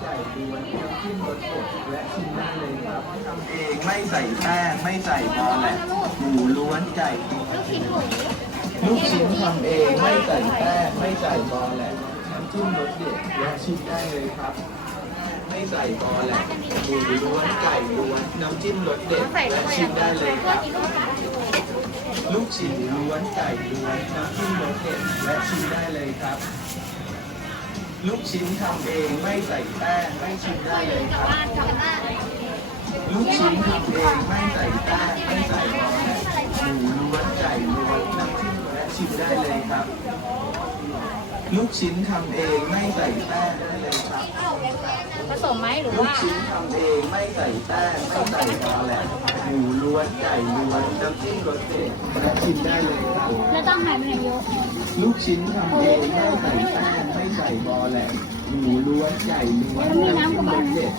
ไก่ล้วนน้ำจิ้มรสเด็ดและชิมได้เลยครับทำเองไม่ใส่แป้งไม่ใส่บอแหละหมูล้วนไก่ล้วนลูกชิ้นหมูลูกชิ้นทำเองไม่ใส่แป้งไม่ใส่บอแหละน้ำจิ้มรสเด็ดและชิมได้เลยครับ ไม่ใส่บอแหละหมูล้วนไก่ล้วนน้ำจิ้มรสเด็ดและชิมได้เลยครับลูกชิ้นลูกชิ้นล้วนไก่ล้วนน้ำจิ้มรสเด็ดและชิมได้เลยครับ ลูกชิ้นทำเองไม่ใส่แป้งไม่ชิมได้เลยครับลูกชิ้นทำเองไม่ใส่แป้งไม่ใส่แหละหมูล้วนไก่ล้วนน้ำจิ้มและชิมได้เลยครับ ลูกชิ้นทำเองไม่ใส่แป้งได้เลยครับผสมไหมหรือลูกว่าชิ้นทำเองไม่ใส่แป้งไม่ใส่บอแหละหมูล้วนไก่ล้วนน้ำจิ้มรสเด็ดและชิมได้เลยครับ แล้วต้องหั่นให้เยอะ ลูกชิ้นทำเองไม่ใส่แป้งไม่ใส่บอแหลกหมูล้วนไก่ล้วนน้ำจิ้มรสเด็ด